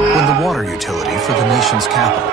when the water utility for the nation's capital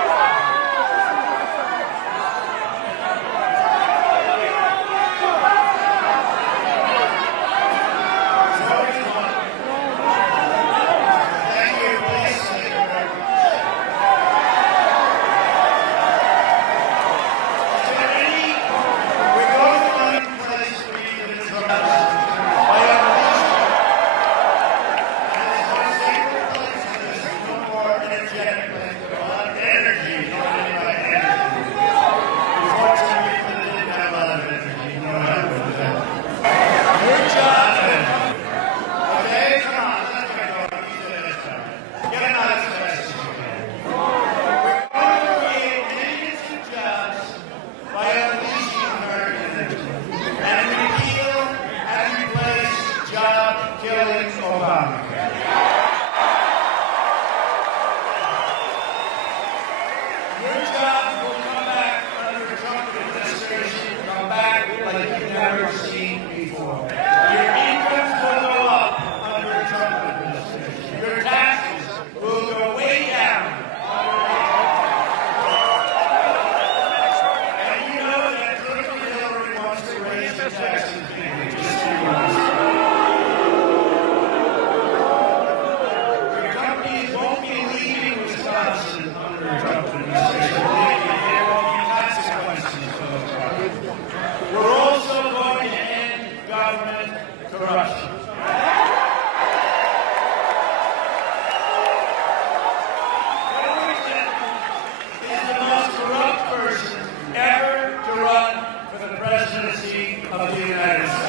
of the United States.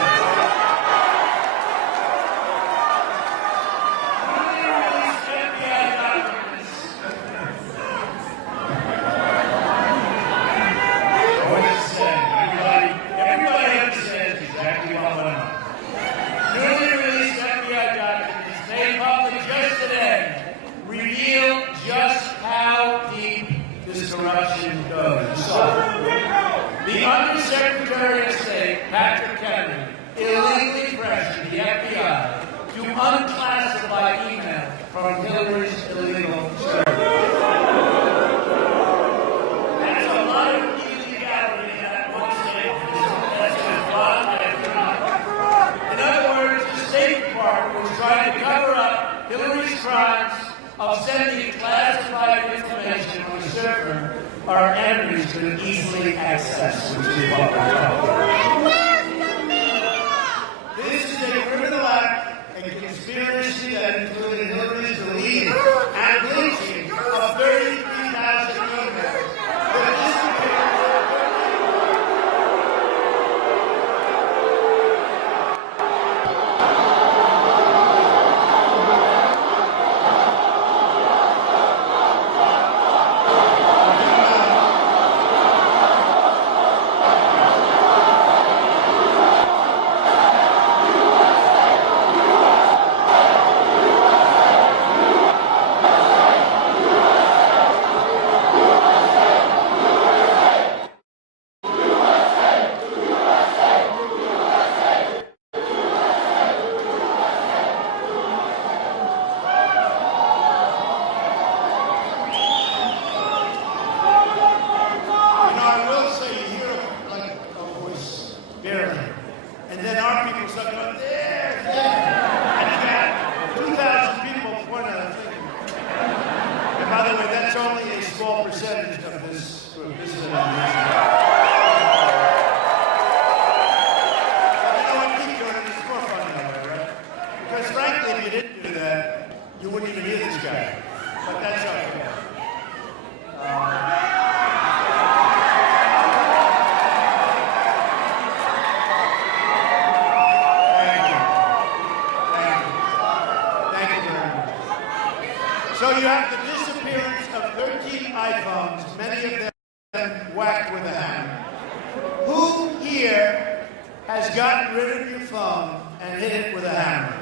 Everybody understands exactly what went on. Newly released FBI documents made public just today reveal just how deep this corruption goes. So, the Undersecretary of State, Patrick Kennedy, illegally pressured the FBI to unclassify email from Hillary's illegal server. That's a lot of illegality in that one statement. That's just lot after lot. In other words, the State Department was trying to cover up Hillary's crimes of sending classified information on a server our enemies could easily access, which is what we're talking about. This is a criminal act and conspiracy that included Hillary's deleting and bleaching of 33,000 emails. And then our people start going, there. And you got 2,000 people pointing at it. And by the way, that's only a small percentage of this group. This is an amazing. But you know what? Keep doing it. It's more fun that way, right? Because frankly, if you didn't do that, you wouldn't even hear this guy. But that's okay. So you have the disappearance of 13 iPhones, many of them whacked with a hammer. Who here has gotten rid of your phone and hit it with a hammer?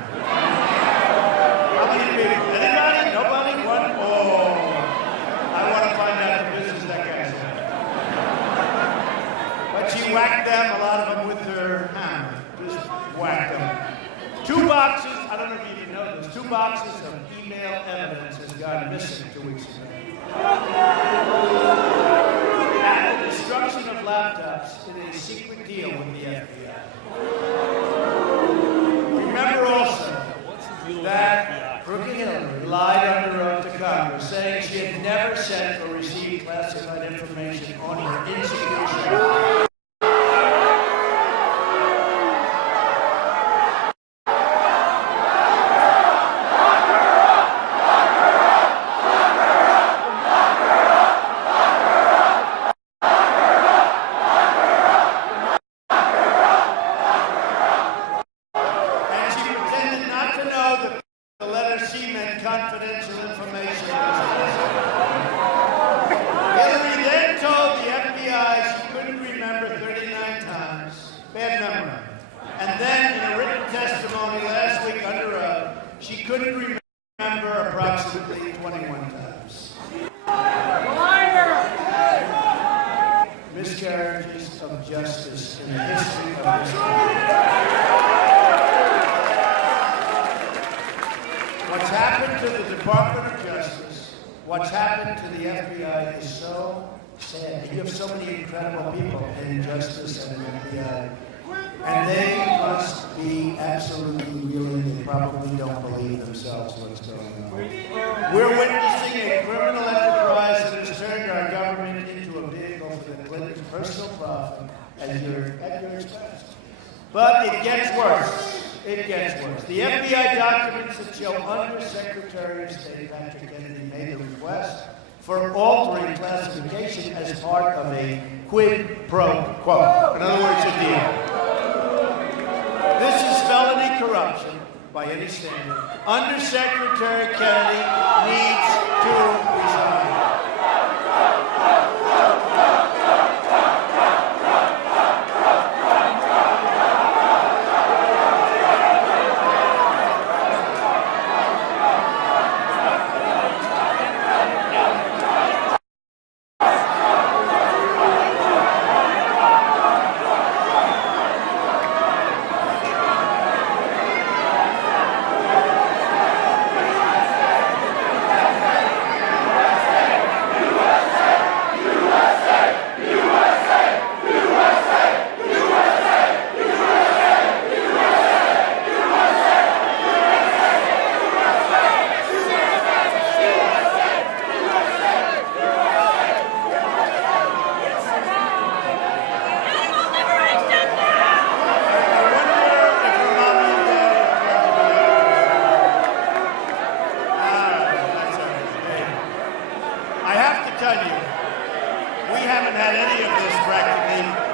How many people? Anybody? Nobody? One? Oh, I want to find out the business that guy's in. But she whacked them, a lot of them with her hammer. Just whacked them. 2 boxes, I don't know if you even know this, 2 boxes of email evidence has gone missing 2 weeks ago. And the destruction of laptops in a secret deal with the FBI. Remember also that Crooked Hillary lied under oath to Congress, saying she had never sent or received classified information on her insecure child. Confidential information. Hillary then told the FBI she couldn't remember 39 times. Bad memory. And then in a written testimony last week under oath, she couldn't remember approximately 21 times. Miscarriages of justice in the history of this country. What's happened to the Department of Justice, what's happened to the FBI is so sad. You have so many incredible people in justice and the FBI, and they must be absolutely reeling. They probably don't believe themselves what's going on. We're witnessing a criminal enterprise that has turned our government into a vehicle for the Clintons' personal profit at your expense. But it gets worse. It gets worse. The FBI documents that show Undersecretary of State Patrick Kennedy made the request for altering classification as part of a quid pro quo. In other words, a deal. This is felony corruption by any standard. Undersecretary Kennedy needs to resign.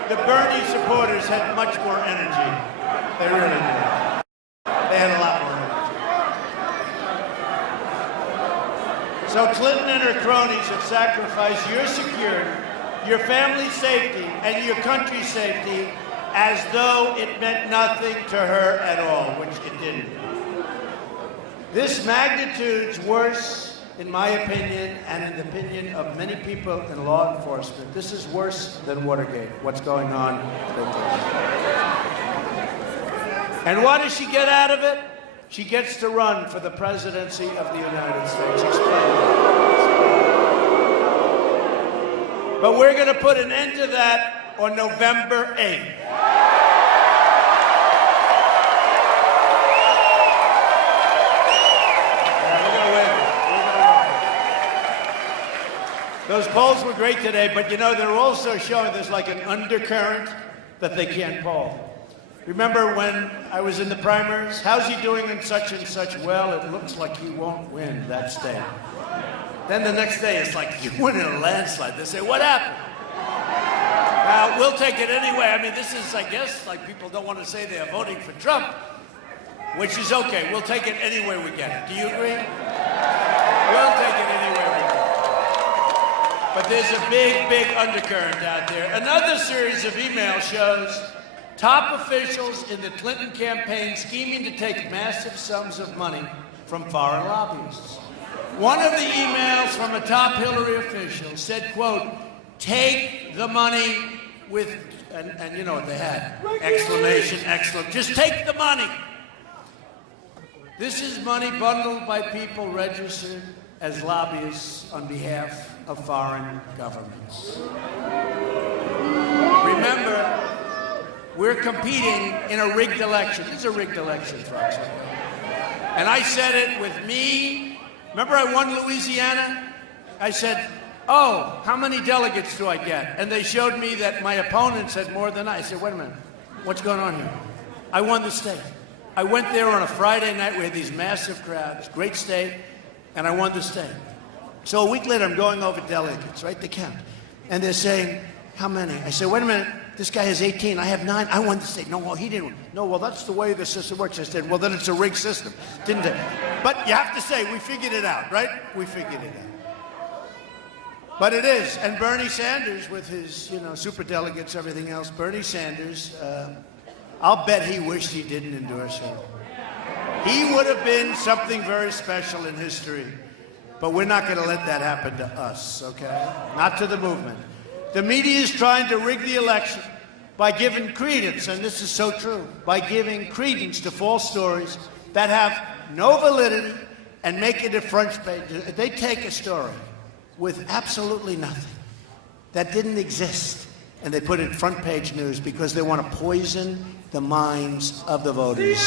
The Bernie supporters had much more energy. They really did. They had a lot more energy. So Clinton and her cronies have sacrificed your security, your family's safety, and your country's safety as though it meant nothing to her at all, which it didn't. This magnitude's worse, in my opinion, and in the opinion of many people in law enforcement. This is worse than Watergate, what's going on with this. And what does she get out of it? She gets to run for the presidency of the United States. But we're going to put an end to that on November 8th. Those polls were great today, but you know, they're also showing there's like an undercurrent that they can't poll. Remember when I was in the primaries? How's he doing in such and such? Well, it looks like he won't win that state. Then the next day, it's like, you win in a landslide. They say, what happened? Well, we'll take it anyway. I mean, this is, I guess, like people don't want to say they're voting for Trump, which is okay. We'll take it any way we get it. Do you agree? We'll take it any way we get it. But there's a big, big undercurrent out there. Another series of emails shows top officials in the Clinton campaign scheming to take massive sums of money from foreign lobbyists. One of the emails from a top Hillary official said, quote, take the money with, and you know what they had, exclamation, exclamation, just take the money. This is money bundled by people registered as lobbyists on behalf of foreign governments. Remember, we're competing in a rigged election. This is a rigged election, folks. And I said it with me. Remember I won Louisiana? I said, oh, how many delegates do I get? And they showed me that my opponents had more than I said, wait a minute, what's going on here? I won the state. I went there on a Friday night. We had these massive crowds, great state, and I won the state. So a week later, I'm going over delegates, right, to count. And they're saying, how many? I said, wait a minute, this guy has 18, I have 9, I won the state. No, well, he didn't. No, well, that's the way the system works. I said, well, then it's a rigged system, didn't it? But you have to say, we figured it out, right? We figured it out. But it is, and Bernie Sanders with his, superdelegates, everything else, Bernie Sanders, I'll bet he wished he didn't endorse him. He would have been something very special in history, but we're not going to let that happen to us, okay? Not to the movement. The media is trying to rig the election by giving credence, and this is so true, by giving credence to false stories that have no validity and make it a front page. They take a story with absolutely nothing that didn't exist, and they put it in front page news because they want to poison the minds of the voters.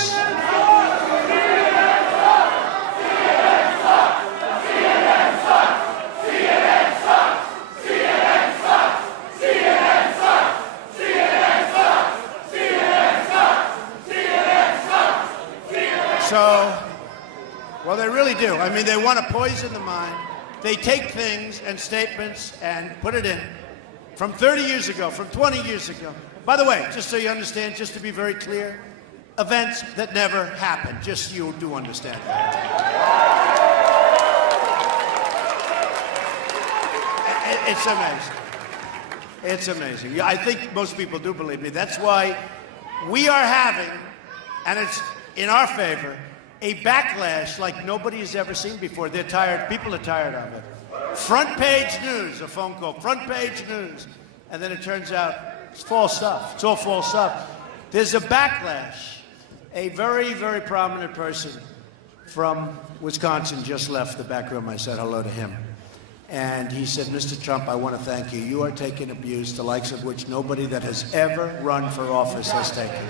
So, well, they really do. I mean, they want to poison the mind. They take things and statements and put it in from 30 years ago, from 20 years ago. By the way, just so you understand, just to be very clear, events that never happened, just so you do understand that. It's amazing. It's amazing. I think most people do believe me. That's why we are having, and it's in our favor, a backlash like nobody has ever seen before. They're tired. People are tired of it. Front page news, a phone call, front page news. And then it turns out it's false stuff. It's all false stuff. There's a backlash. A very, very prominent person from Wisconsin just left the back room. I said hello to him. And he said, Mr. Trump, I want to thank you. You are taking abuse, the likes of which nobody that has ever run for office has taken.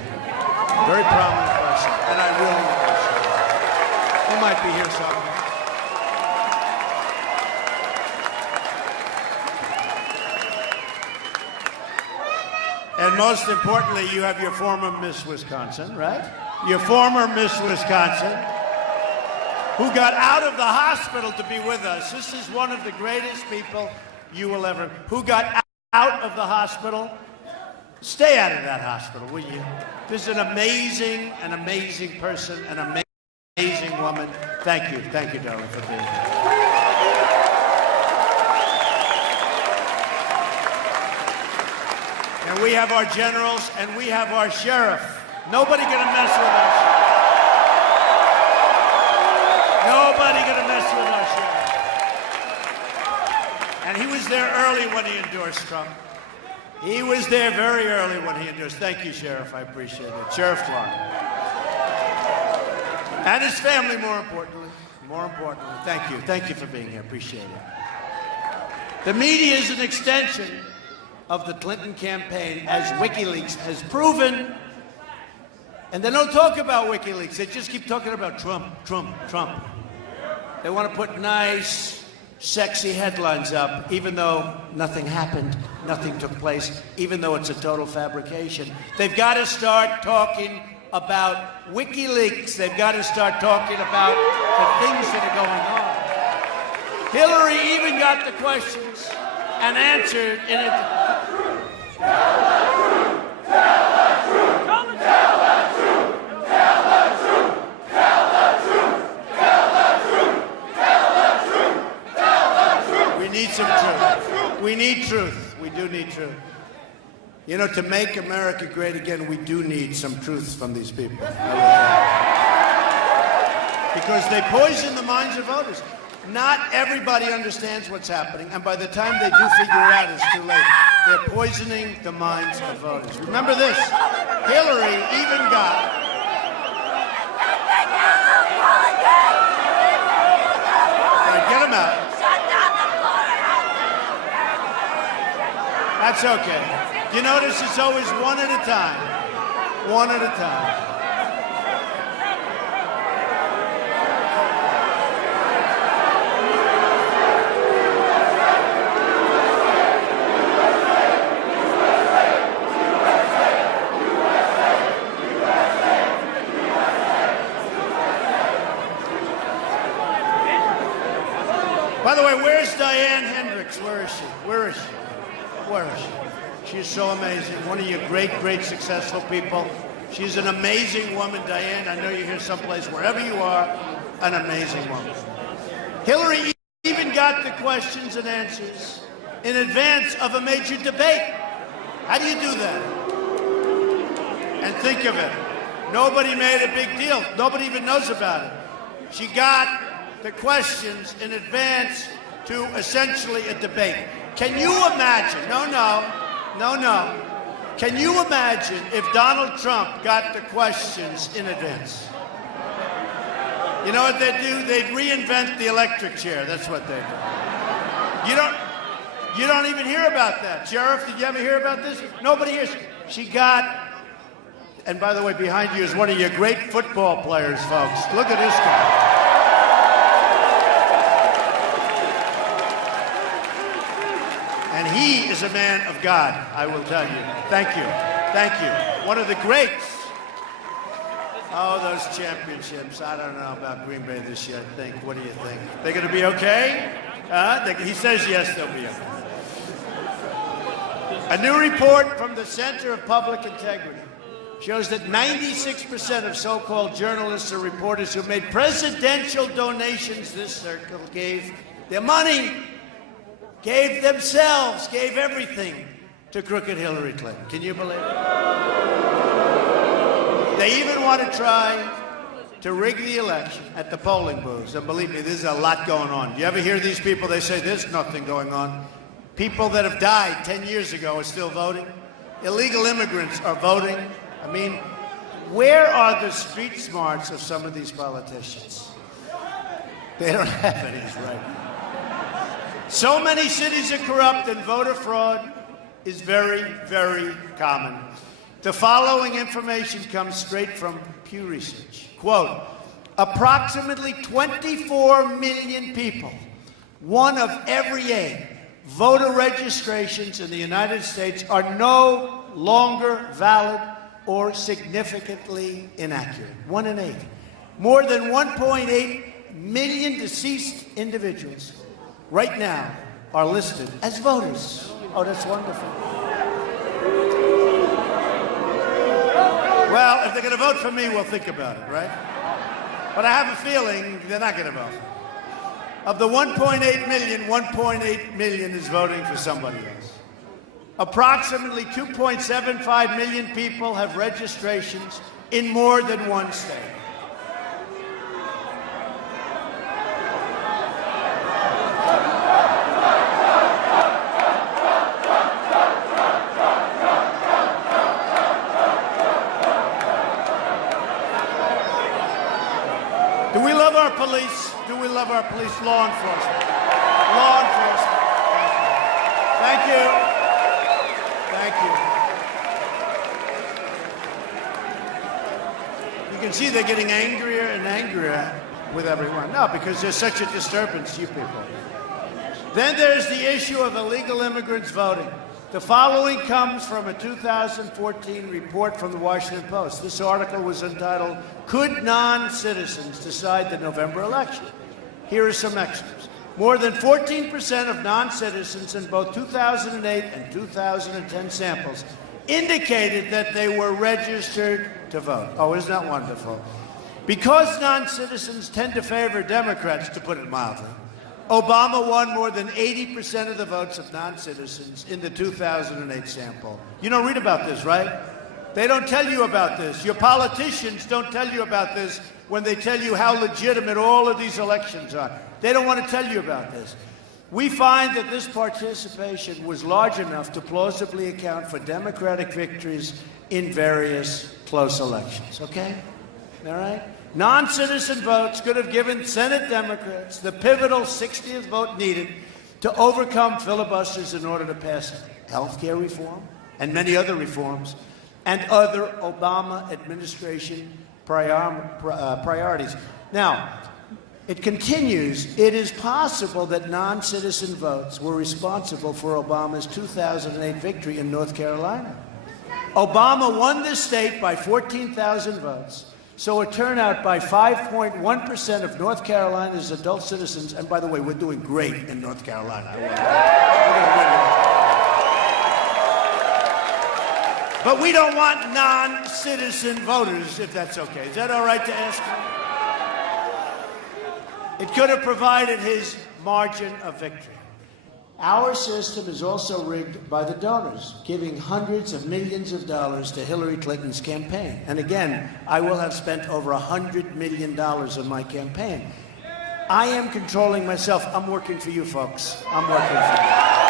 Very prominent person, and I really appreciate it. He might be here somewhere. And most importantly, you have your former Miss Wisconsin, right? Your former Miss Wisconsin, who got out of the hospital to be with us. This is one of the greatest people you will ever, who got out of the hospital. Stay out of that hospital, will you? This is an amazing person, an amazing woman. Thank you, darling, for being here. And we have our generals, and we have our sheriff. Nobody gonna mess with us. Nobody gonna mess with our sheriff. And he was there early when he endorsed Trump. He was there very early when he endorsed. Thank you, Sheriff. I appreciate it. Sheriff Clark. And his family, more importantly. More importantly. Thank you. Thank you for being here. Appreciate it. The media is an extension of the Clinton campaign, as WikiLeaks has proven. And they don't talk about WikiLeaks. They just keep talking about Trump, Trump, Trump. They want to put nice, sexy headlines up, even though nothing happened, nothing took place, even though it's a total fabrication. They've got to start talking about WikiLeaks. They've got to start talking about the things that are going on. Hillary even got the questions and answered in a... Tell the truth! Tell the truth! Tell the truth! Tell the truth! Tell the truth! Tell the truth! Tell the truth! Tell the truth! We need some truth. We need truth. We do need truth. You know, to make America great again, we do need some truth from these people. Because they poison the minds of voters. Not everybody understands what's happening, and by the time they do figure it out, it's too late. They're poisoning the minds of voters. Remember this, Hillary even got... All right, get him out. That's okay. You notice it's always one at a time. One at a time. By the way, where's Diane Hendricks? Where is she? Where is she? Where is she? She's so amazing. One of your great, great successful people. She's an amazing woman, Diane. I know you're here someplace, wherever you are, an amazing woman. Hillary even got the questions and answers in advance of a major debate. How do you do that? And think of it. Nobody made a big deal. Nobody even knows about it. She got the questions in advance to essentially a debate. Can you imagine? No. Can you imagine if Donald Trump got the questions in advance? You know what they'd do? They'd reinvent the electric chair. That's what they'd do. You don't even hear about that. Sheriff, did you ever hear about this? Nobody hears. She got, and by the way, behind you is one of your great football players, folks. Look at this guy. And he is a man of God, I will tell you. Thank you. Thank you. One of the greats. Oh, those championships. I don't know about Green Bay this year, I think. What do you think? They're going to be okay? He says yes, they'll be okay. A new report from the Center of Public Integrity shows that 96% of so-called journalists or reporters who made presidential donations this circle gave their money, gave themselves, gave everything to crooked Hillary Clinton. Can you believe it? They even want to try to rig the election at the polling booths. And believe me, there's a lot going on. You ever hear these people? They say there's nothing going on. People that have died 10 years ago are still voting. Illegal immigrants are voting. I mean, where are the street smarts of some of these politicians? They don't have any, right? So many cities are corrupt and voter fraud is very, very common. The following information comes straight from Pew Research. Quote, approximately 24 million people, one of every 8 voter registrations in the United States are no longer valid or significantly inaccurate. 1 in 8. More than 1.8 million deceased individuals right now are listed as voters. Oh, that's wonderful. Well, if they're going to vote for me, we'll think about it, right? But I have a feeling they're not going to vote. Of the 1.8 million, 1.8 million is voting for somebody else. Approximately 2.75 million people have registrations in more than one state. Do we love our police? Do we love our police? Law enforcement. Law enforcement. Thank you. Thank you. You can see they're getting angrier and angrier with everyone. No, because there's such a disturbance, you people. Then there's the issue of illegal immigrants voting. The following comes from a 2014 report from the Washington Post. This article was entitled, Could Non-Citizens Decide the November Election? Here are some extras. More than 14% of non-citizens in both 2008 and 2010 samples indicated that they were registered to vote. Oh, isn't that wonderful? Because non-citizens tend to favor Democrats, to put it mildly, Obama won more than 80% of the votes of non-citizens in the 2008 sample. You don't read about this, right? They don't tell you about this. Your politicians don't tell you about this when they tell you how legitimate all of these elections are. They don't want to tell you about this. We find that this participation was large enough to plausibly account for Democratic victories in various close elections, okay? All right? Non-citizen votes could have given Senate Democrats the pivotal 60th vote needed to overcome filibusters in order to pass health care reform and many other reforms and other Obama administration priorities. Now, it continues, it is possible that non-citizen votes were responsible for Obama's 2008 victory in North Carolina. Obama won this state by 14,000 votes, so a turnout by 5.1% of North Carolina's adult citizens, and by the way, we're doing great in North Carolina. But we don't want non-citizen voters, if that's okay. Is that all right to ask? It could have provided his margin of victory. Our system is also rigged by the donors, giving hundreds of millions of dollars to Hillary Clinton's campaign. And again, I will have spent over $100 million on my campaign. I am controlling myself. I'm working for you, folks. I'm working for you.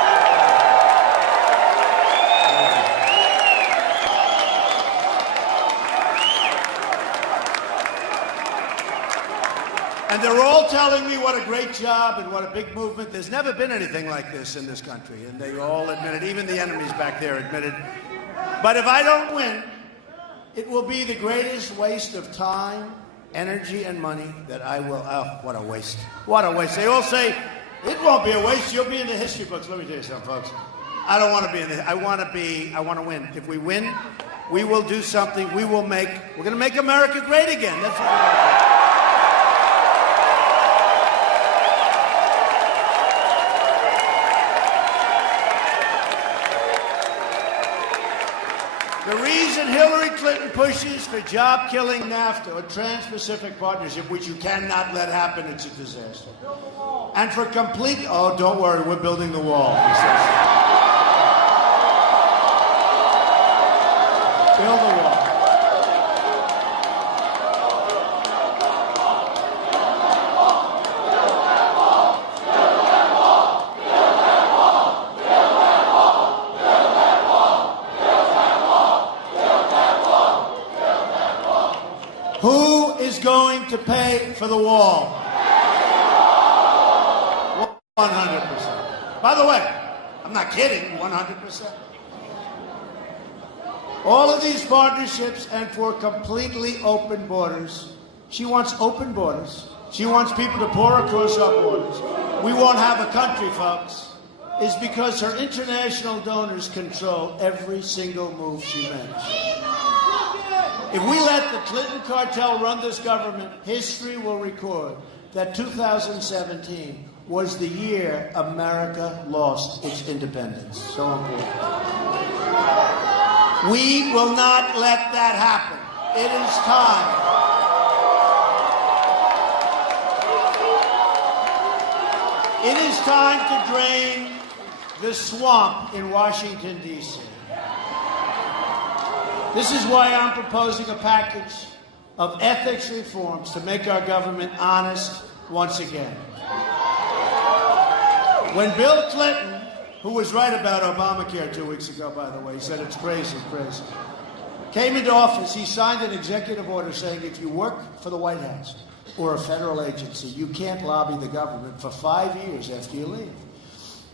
And they're all telling me what a great job and what a big movement. There's never been anything like this in this country. And they all admit it. Even the enemies back there admit it. But if I don't win, it will be the greatest waste of time, energy, and money that I will. Oh, what a waste. What a waste. They all say, it won't be a waste. You'll be in the history books. Let me tell you something, folks. I don't want to be in the. I want to win. If we win, we will do something. We're going to make America great again. That's what we're going to do. The reason Hillary Clinton pushes for job-killing NAFTA, or Trans-Pacific Partnership, which you cannot let happen, it's a disaster. And for complete, oh, don't worry, we're building the wall, he says. Build the wall. Who is going to pay for the wall? 100%. By the way, I'm not kidding, 100%. All of these partnerships and for completely open borders. She wants open borders. She wants people to pour across our borders. We won't have a country, folks. Is because her international donors control every single move she makes. If we let the Clinton cartel run this government, history will record that 2017 was the year America lost its independence. So important. We will not let that happen. It is time. It is time to drain the swamp in Washington, D.C. This is why I'm proposing a package of ethics reforms to make our government honest once again. When Bill Clinton, who was right about Obamacare 2 weeks ago, by the way, he said it's crazy, came into office, he signed an executive order saying if you work for the White House or a federal agency, you can't lobby the government for 5 years after you leave.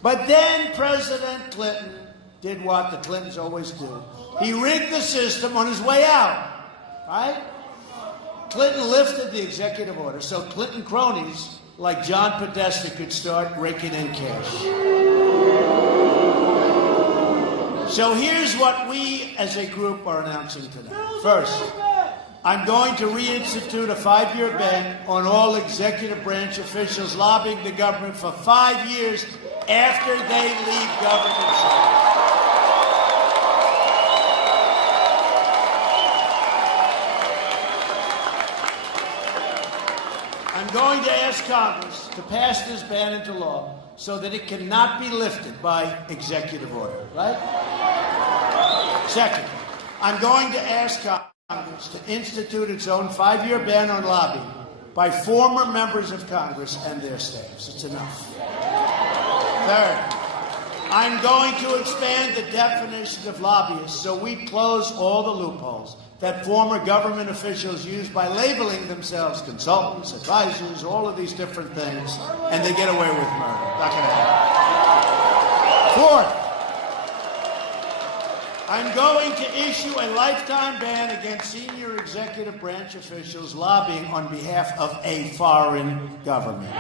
But then President Clinton did what the Clintons always do. He rigged the system on his way out, right? Clinton lifted the executive order so Clinton cronies like John Podesta could start raking in cash. So here's what we as a group are announcing today. First, I'm going to reinstitute a 5-year ban on all executive branch officials lobbying the government for 5 years after they leave government service. I'm going to ask Congress to pass this ban into law so that it cannot be lifted by executive order, right? Second, I'm going to ask Congress to institute its own 5-year ban on lobbying by former members of Congress and their staffs. It's enough. Third, I'm going to expand the definition of lobbyists so we close all the loopholes that former government officials use by labeling themselves consultants, advisors, all of these different things, and they get away with murder. Not going to happen. Fourth, I'm going to issue a lifetime ban against senior executive branch officials lobbying on behalf of a foreign government.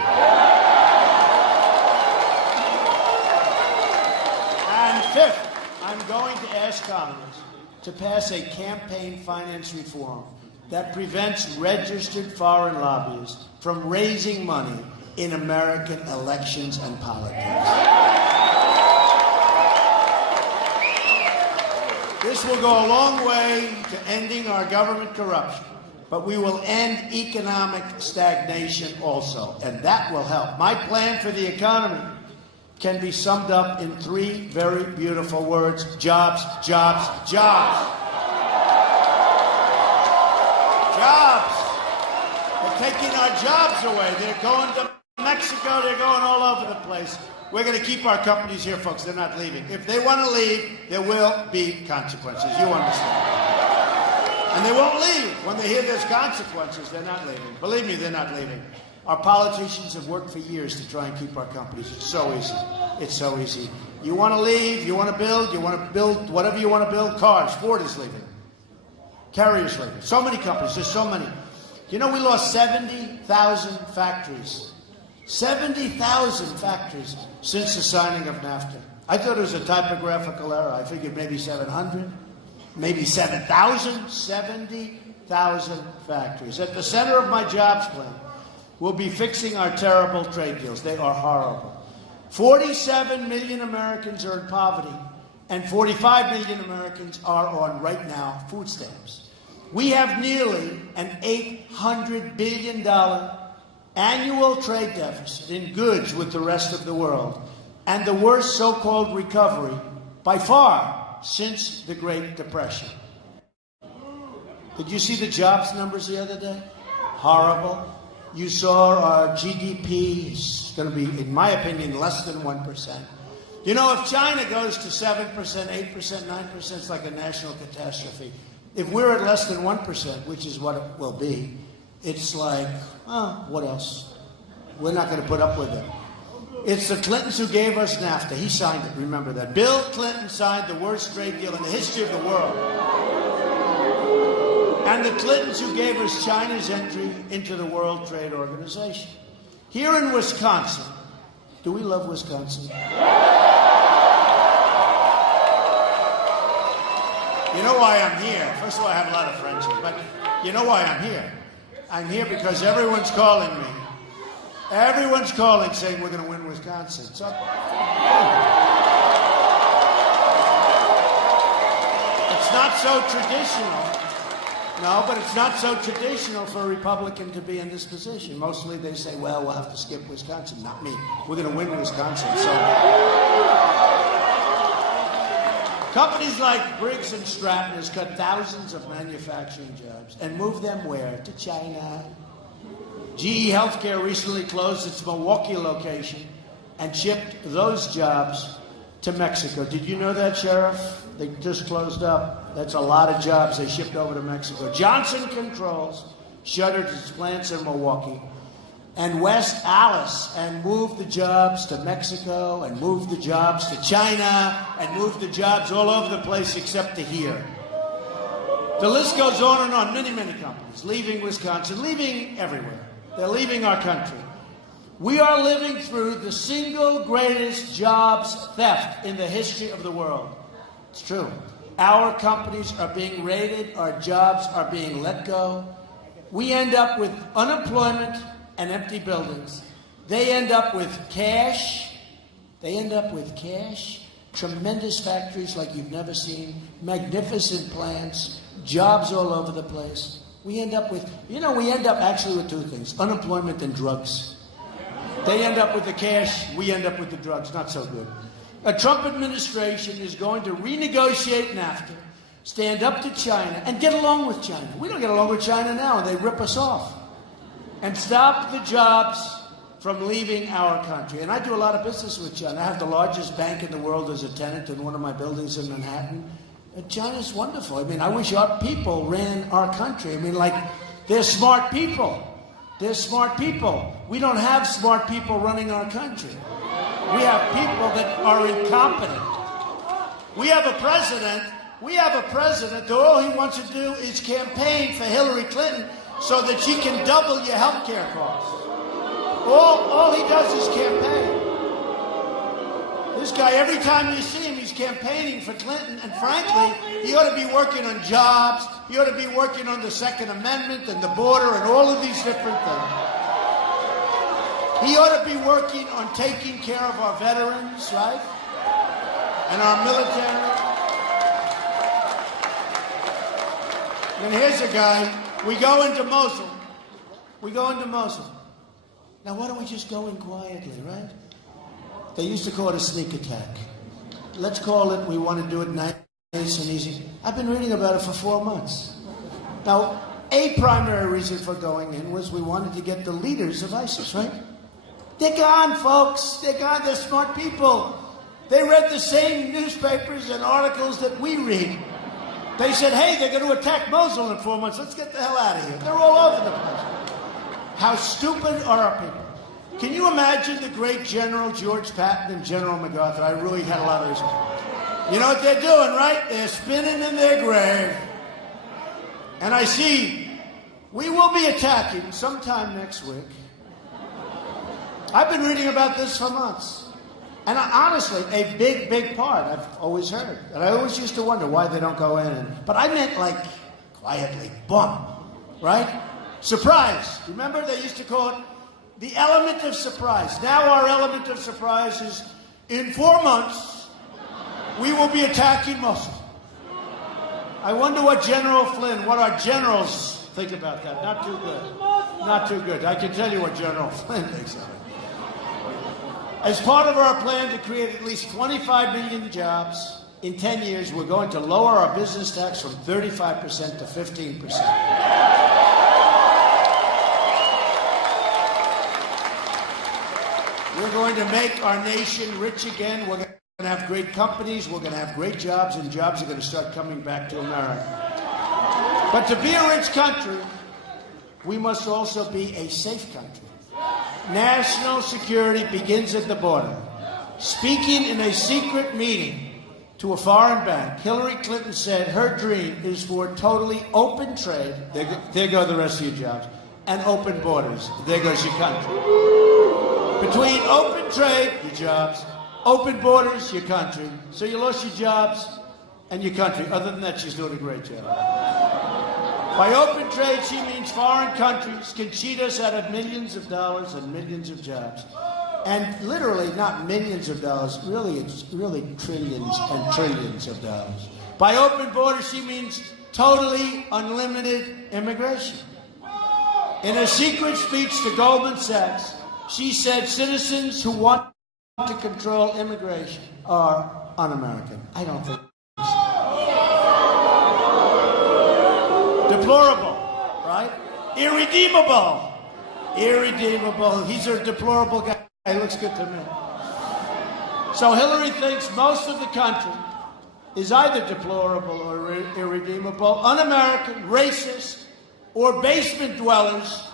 And fifth, I'm going to ask Congress to pass a campaign finance reform that prevents registered foreign lobbyists from raising money in American elections and politics. This will go a long way to ending our government corruption, but we will end economic stagnation also, and that will help. My plan for the economy can be summed up in three very beautiful words: jobs, jobs, jobs. Jobs. They're taking our jobs away. They're going to Mexico. They're going all over the place. We're going to keep our companies here, folks. They're not leaving. If they want to leave, there will be consequences. You understand. And they won't leave. When they hear there's consequences, they're not leaving. Believe me, they're not leaving. Our politicians have worked for years to try and keep our companies. It's so easy. It's so easy. You want to leave, you want to build whatever you want to build, cars. Ford is leaving. Carrier's leaving. So many companies. There's so many. You know, we lost 70,000 factories. 70,000 factories since the signing of NAFTA. I thought it was a typographical error. I figured maybe 700, maybe 7,000. 70,000 factories. At the center of my jobs plan, we'll be fixing our terrible trade deals. They are horrible. 47 million Americans are in poverty, and 45 million Americans are on, right now, food stamps. We have nearly an $800 billion annual trade deficit in goods with the rest of the world, and the worst so-called recovery by far since the Great Depression. Did you see the jobs numbers the other day? Horrible. You saw our GDP is going to be, in my opinion, less than 1%. You know, if China goes to 7%, 8%, 9%, it's like a national catastrophe. If we're at less than 1%, which is what it will be, it's like, oh, what else? We're not going to put up with it. It's the Clintons who gave us NAFTA. He signed it, remember that. Bill Clinton signed the worst trade deal in the history of the world. And the Clintons who gave us China's entry into the World Trade Organization. Here in Wisconsin, do we love Wisconsin? You know why I'm here? First of all, I have a lot of friends here, but you know why I'm here? I'm here because everyone's calling me. Everyone's calling saying we're going to win Wisconsin. So, it's not so traditional. No, but it's not so traditional for a Republican to be in this position. Mostly they say, well, we'll have to skip Wisconsin. Not me. We're going to win Wisconsin. So, companies like Briggs & Stratton has cut thousands of manufacturing jobs and moved them where? To China. GE Healthcare recently closed its Milwaukee location and shipped those jobs to Mexico. Did you know that, Sheriff? They just closed up. That's a lot of jobs they shipped over to Mexico. Johnson Controls shuttered its plants in Milwaukee, and West Alice, and moved the jobs to Mexico, and moved the jobs to China, and moved the jobs all over the place except to here. The list goes on and on. Many, many companies leaving Wisconsin, leaving everywhere. They're leaving our country. We are living through the single greatest jobs theft in the history of the world. It's true. Our companies are being raided. Our jobs are being let go. We end up with unemployment and empty buildings. They end up with cash. Tremendous factories like you've never seen. Magnificent plants. Jobs all over the place. We end up actually with two things: unemployment and drugs. They end up with the cash. We end up with the drugs. Not so good. A Trump administration is going to renegotiate NAFTA, stand up to China, and get along with China. We don't get along with China now, and they rip us off. And stop the jobs from leaving our country. And I do a lot of business with China. I have the largest bank in the world as a tenant in one of my buildings in Manhattan. China's wonderful. I mean, I wish our people ran our country. I mean, like, they're smart people. They're smart people. We don't have smart people running our country. We have people that are incompetent. We have a president that all he wants to do is campaign for Hillary Clinton so that she can double your health care costs. All he does is campaign. This guy, every time you see him, he's campaigning for Clinton, and frankly, he ought to be working on jobs, he ought to be working on the Second Amendment and the border and all of these different things. He ought to be working on taking care of our veterans, right? And our military. And here's a guy, we go into Mosul. Now, why don't we just go in quietly, right? They used to call it a sneak attack. Let's call it, we want to do it nice and easy. I've been reading about it for 4 months. Now, a primary reason for going in was we wanted to get the leaders of ISIS, right? They're gone, folks. They're gone. They're smart people. They read the same newspapers and articles that we read. They said, hey, they're going to attack Mosul in 4 months. Let's get the hell out of here. They're all over the place. How stupid are our people? Can you imagine the great General George Patton and General MacArthur? I really had a lot of respect. You know what they're doing, right? They're spinning in their grave. And I see we will be attacking sometime next week. I've been reading about this for months. And honestly, a big part, I've always heard. And I always used to wonder why they don't go in. But I meant like quietly, bump, right? Surprise. Remember they used to call it the element of surprise. Now our element of surprise is in 4 months, we will be attacking Mosul. I wonder what General Flynn, what our generals think about that. Not too good. Not too good. I can tell you what General Flynn thinks of it. As part of our plan to create at least 25 million jobs in 10 years, we're going to lower our business tax from 35% to 15%. We're going to make our nation rich again. We're going to have great companies. We're going to have great jobs, and jobs are going to start coming back to America. But to be a rich country, we must also be a safe country. National security begins at the border. Speaking in a secret meeting to a foreign bank, Hillary Clinton said her dream is for totally open trade. There go the rest of your jobs. And open borders. There goes your country. Between open trade, your jobs, open borders, your country. So you lost your jobs and your country. Other than that, she's doing a great job. By open trade, she means foreign countries can cheat us out of millions of dollars and millions of jobs. And literally, not millions of dollars, really, it's really trillions and trillions of dollars. By open borders, she means totally unlimited immigration. In a secret speech to Goldman Sachs, she said citizens who want to control immigration are un-American. I don't think so. Deplorable, right? Irredeemable. Irredeemable. He's a deplorable guy. He looks good to me. So Hillary thinks most of the country is either deplorable or irredeemable, un-American, racist, or basement dwellers.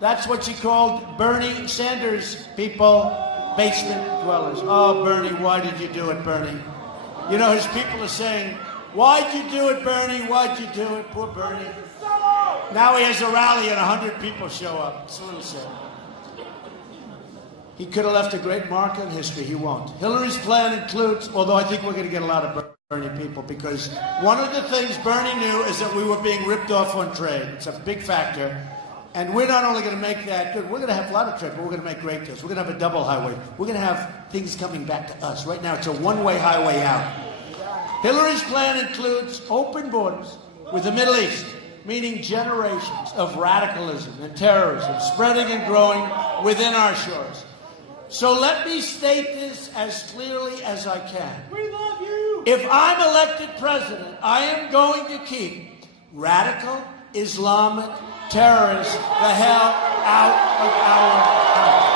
That's what she called Bernie Sanders people, basement dwellers. Oh, Bernie, why did you do it, Bernie? You know, his people are saying, why'd you do it, Bernie? Why'd you do it? Poor Bernie. Now he has a rally and 100 people show up. It's a little sad. He could have left a great mark in history. He won't. Hillary's plan includes, although I think we're going to get a lot of Bernie people, because one of the things Bernie knew is that we were being ripped off on trade. It's a big factor. And we're not only going to make that good, we're going to have a lot of trade, but we're going to make great deals. We're going to have a double highway. We're going to have things coming back to us. Right now, it's a one-way highway out. Hillary's plan includes open borders with the Middle East, meaning generations of radicalism and terrorism spreading and growing within our shores. So let me state this as clearly as I can. We love you. If I'm elected president, I am going to keep radical Islamic terrorists the hell out of our country.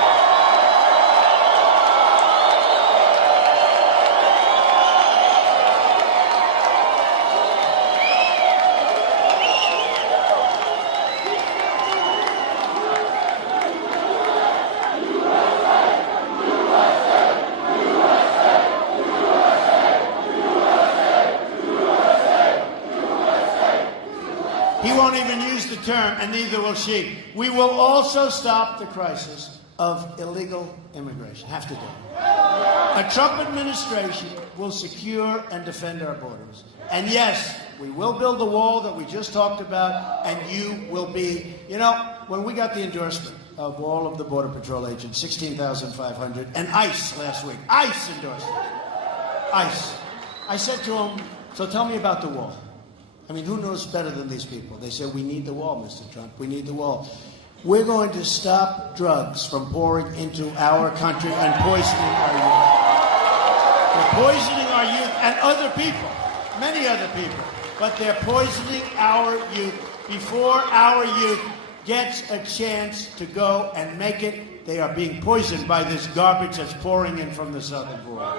won't even use the term, and neither will she. We will also stop the crisis of illegal immigration. Have to do it. A Trump administration will secure and defend our borders. And yes, we will build the wall that we just talked about, and you will be, you know, when we got the endorsement of all of the Border Patrol agents, 16,500, and ICE last week, ICE endorsed it. ICE. I said to them, so tell me about the wall. I mean, who knows better than these people? They said, we need the wall, Mr. Trump. We need the wall. We're going to stop drugs from pouring into our country and poisoning our youth. They're poisoning our youth and other people, many other people. But they're poisoning our youth before our youth gets a chance to go and make it. They are being poisoned by this garbage that's pouring in from the southern border.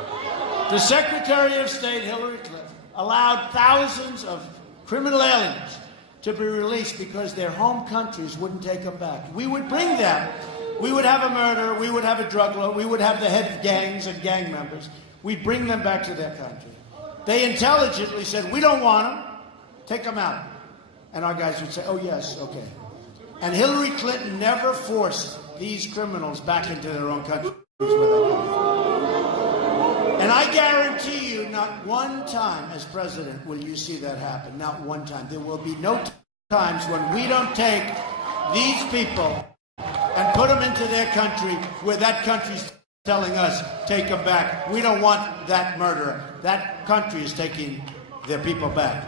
The Secretary of State, Hillary Clinton, allowed thousands of criminal aliens to be released because their home countries wouldn't take them back. We would bring them. We would have a murderer. We would have a drug lord. We would have the head of gangs and gang members. We'd bring them back to their country. They intelligently said, we don't want them. Take them out. And our guys would say, oh, yes, okay. And Hillary Clinton never forced these criminals back into their own countries without. And I guarantee you, not one time as president will you see that happen. Not one time. There will be no times when we don't take these people and put them into their country where that country's telling us, take them back. We don't want that murderer. That country is taking their people back.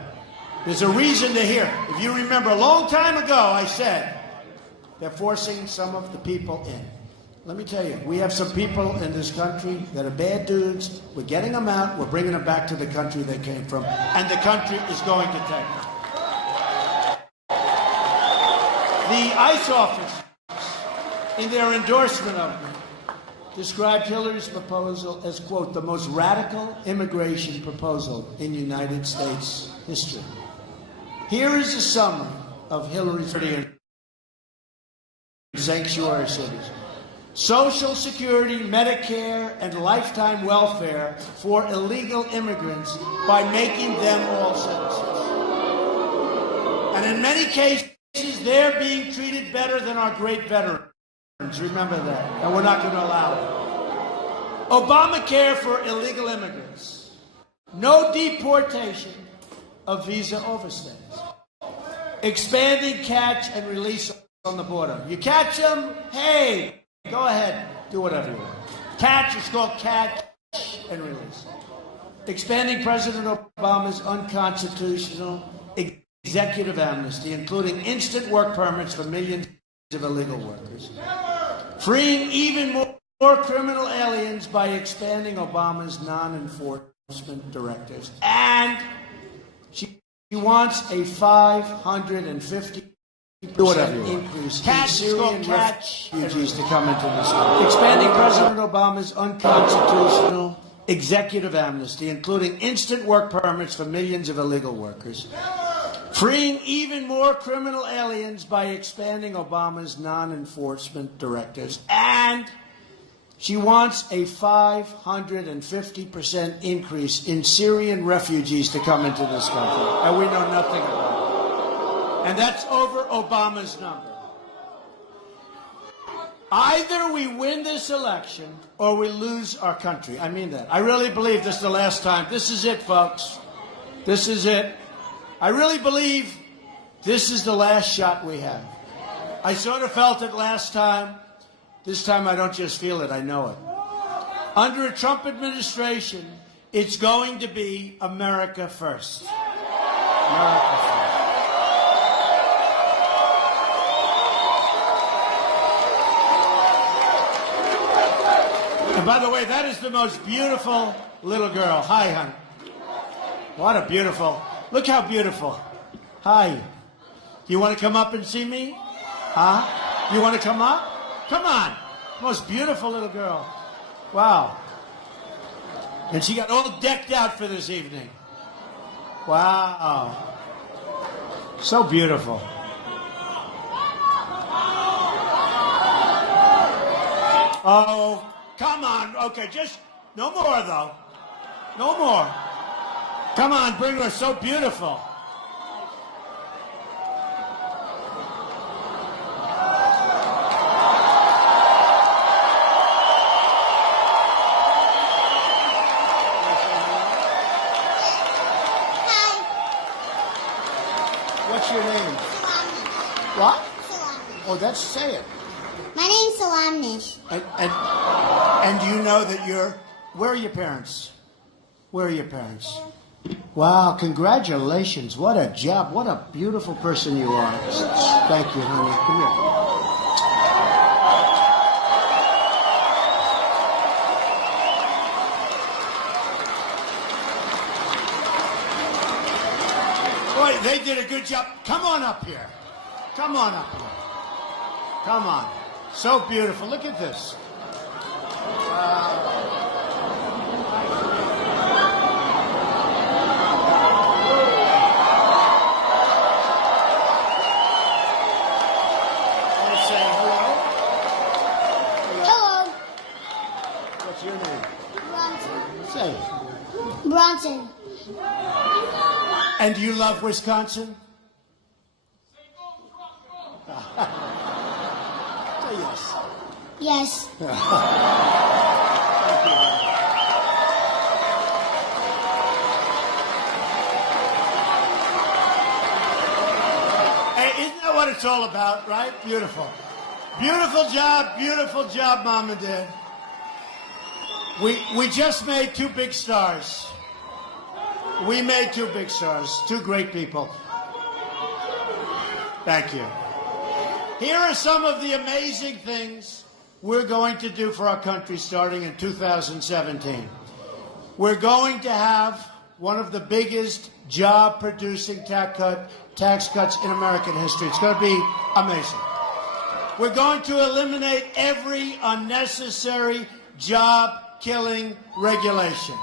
There's a reason to hear. If you remember, a long time ago, I said, they're forcing some of the people in. Let me tell you, we have some people in this country that are bad dudes. We're getting them out. We're bringing them back to the country they came from. And the country is going to take them. The ICE office, in their endorsement of me, described Hillary's proposal as, quote, the most radical immigration proposal in United States history. Here is a summary of Hillary's sanctuary cities. Social Security, Medicare, and lifetime welfare for illegal immigrants by making them all citizens. And in many cases, they're being treated better than our great veterans. Remember that. And we're not going to allow it. Obamacare for illegal immigrants. No deportation of visa overstays. Expanding catch and release on the border. You catch them, hey, go ahead, do whatever you want. Catch, it's called catch and release. Expanding President Obama's unconstitutional executive amnesty, including instant work permits for millions of illegal workers. Freeing even more criminal aliens by expanding Obama's non-enforcement directives. And she wants a 550% increase in Syrian refugees to come into this country. Expanding President Obama's unconstitutional executive amnesty, including instant work permits for millions of illegal workers. Freeing even more criminal aliens by expanding Obama's non-enforcement directives. And she wants a 550% increase in Syrian refugees to come into this country. And we know nothing about it. And that's over Obama's number. Either we win this election or we lose our country. I mean that. I really believe this is the last time. This is it, folks. This is it. I really believe this is the last shot we have. I sort of felt it last time. This time I don't just feel it, I know it. Under a Trump administration, it's going to be America first. America first. And by the way, that is the most beautiful little girl. Hi, hon. What a beautiful... Look how beautiful. Hi. You want to come up and see me? Huh? You want to come up? Come on. Most beautiful little girl. Wow. And she got all decked out for this evening. Wow. So beautiful. Oh, come on. Okay, just no more, though. No more. Come on, bring her. So beautiful. What's your name? What? Oh, that's say it. My name's Salamnish. And you know that where are your parents? Where are your parents? Wow, congratulations. What a job. What a beautiful person you are. Thank you, honey. Come here. Boy, they did a good job. Come on up here. Come on up here. Come on. So beautiful. Look at this. Let's say hello. Hello. What's your name? Bronson. Say it. Bronson. And do you love Wisconsin? Say yes. Yes. Hey, isn't that what it's all about, right? Beautiful. Beautiful job, Mom and Dad. We just made two big stars. We made two big stars, two great people. Thank you. Here are some of the amazing things we're going to do for our country starting in 2017. We're going to have one of the biggest job-producing tax cuts in American history. It's going to be amazing. We're going to eliminate every unnecessary job-killing regulation.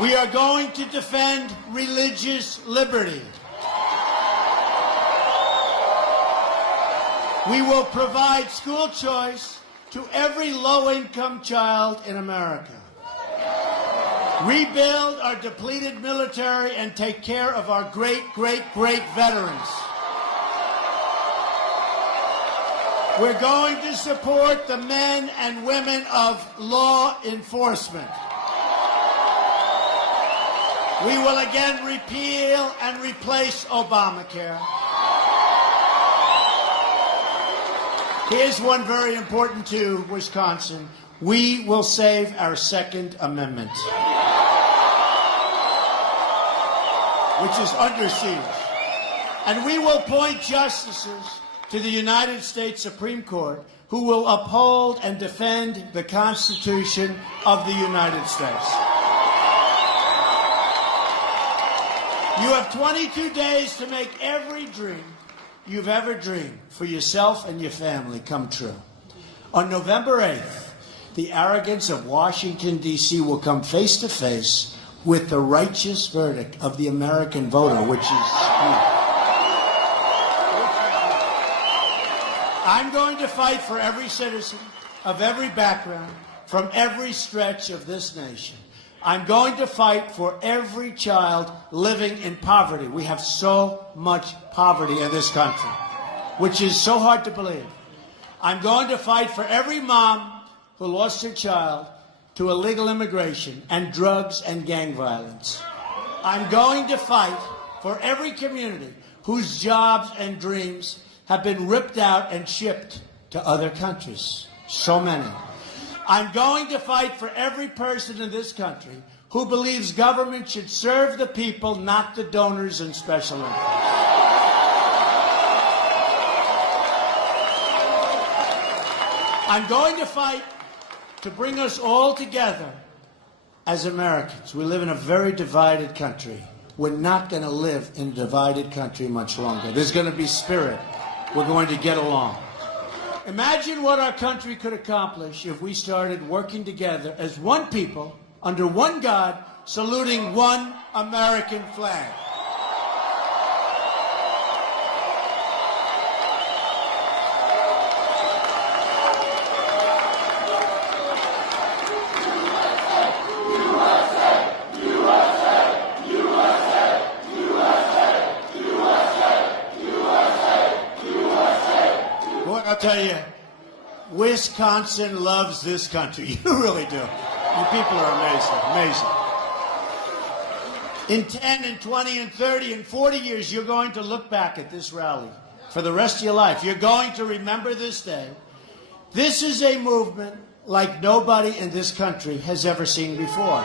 We are going to defend religious liberty. We will provide school choice to every low-income child in America. Rebuild our depleted military and take care of our great veterans. We're going to support the men and women of law enforcement. We will again repeal and replace Obamacare. Here's one very important to Wisconsin. We will save our Second Amendment, which is under siege. And we will appoint justices to the United States Supreme Court who will uphold and defend the Constitution of the United States. You have 22 days to make every dream you've ever dreamed for yourself and your family come true. On November 8th, the arrogance of Washington, D.C. will come face to face with the righteous verdict of the American voter, which is you. I'm going to fight for every citizen of every background from every stretch of this nation. I'm going to fight for every child living in poverty. We have so much poverty in this country, which is so hard to believe. I'm going to fight for every mom who lost her child to illegal immigration and drugs and gang violence. I'm going to fight for every community whose jobs and dreams have been ripped out and shipped to other countries. So many. I'm going to fight for every person in this country who believes government should serve the people, not the donors and special interests. I'm going to fight to bring us all together as Americans. We live in a very divided country. We're not going to live in a divided country much longer. There's going to be spirit. We're going to get along. Imagine what our country could accomplish if we started working together as one people, under one God, saluting one American flag. I'll tell you, Wisconsin loves this country. You really do. You people are amazing, amazing. In 10 and 20 and 30 and 40 years, you're going to look back at this rally for the rest of your life. You're going to remember this day. This is a movement like nobody in this country has ever seen before.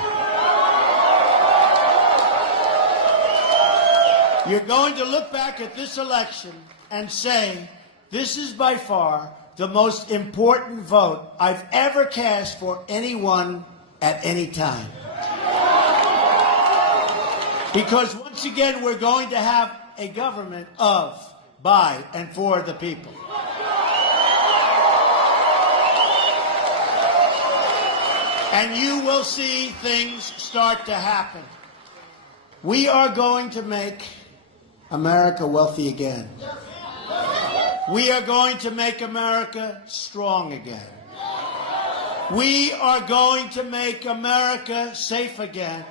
You're going to look back at this election and say, this is by far the most important vote I've ever cast for anyone at any time. Because once again, we're going to have a government of, by, and for the people. And you will see things start to happen. We are going to make America wealthy again. We are going to make America strong again. We are going to make America safe again.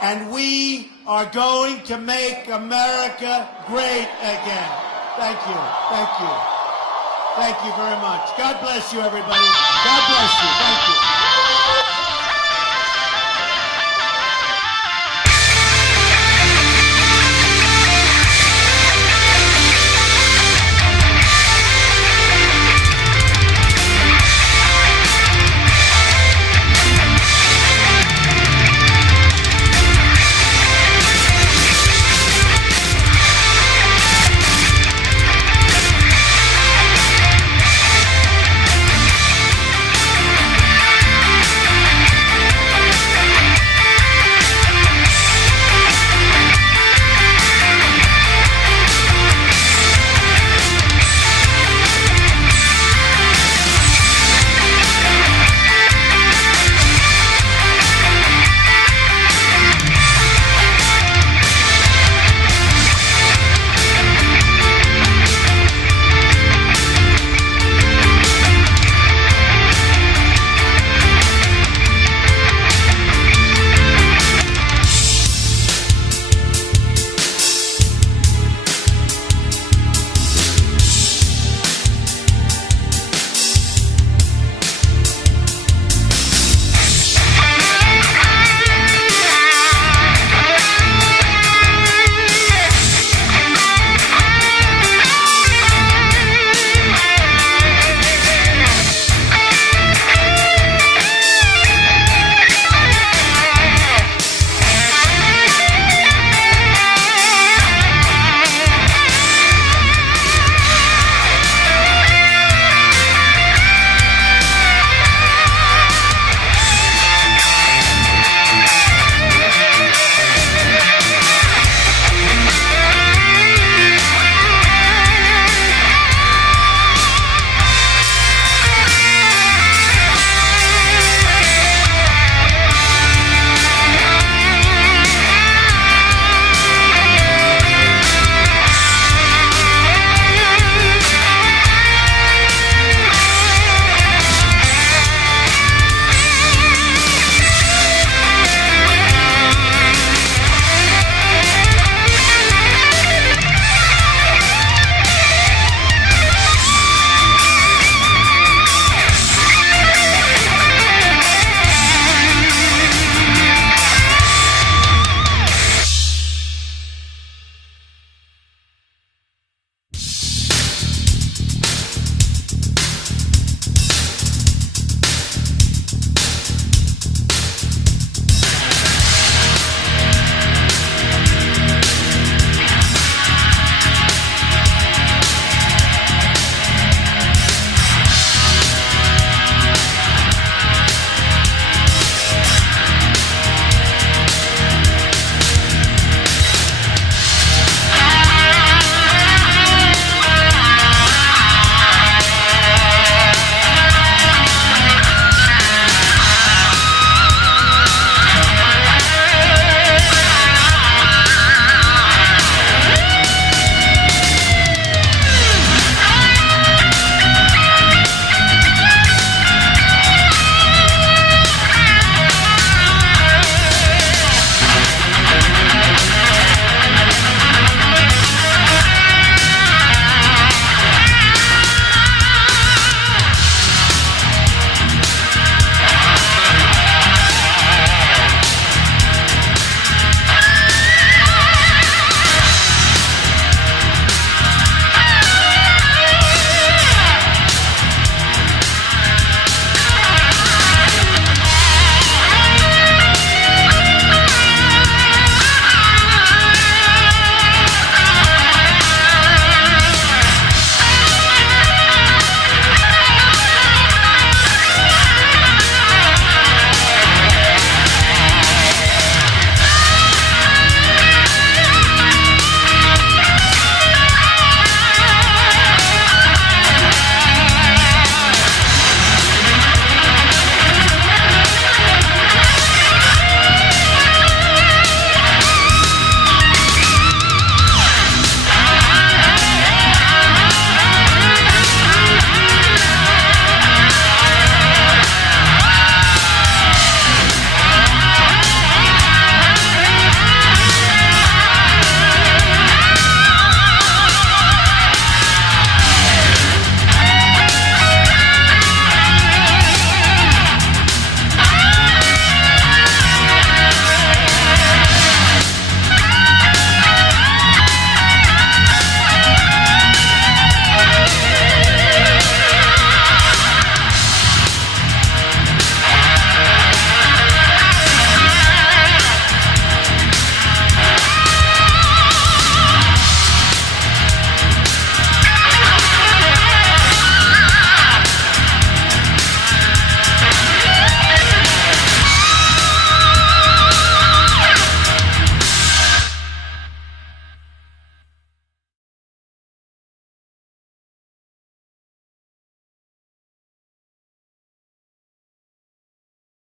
And we are going to make America great again. Thank you. Thank you. Thank you very much. God bless you, everybody. God bless you.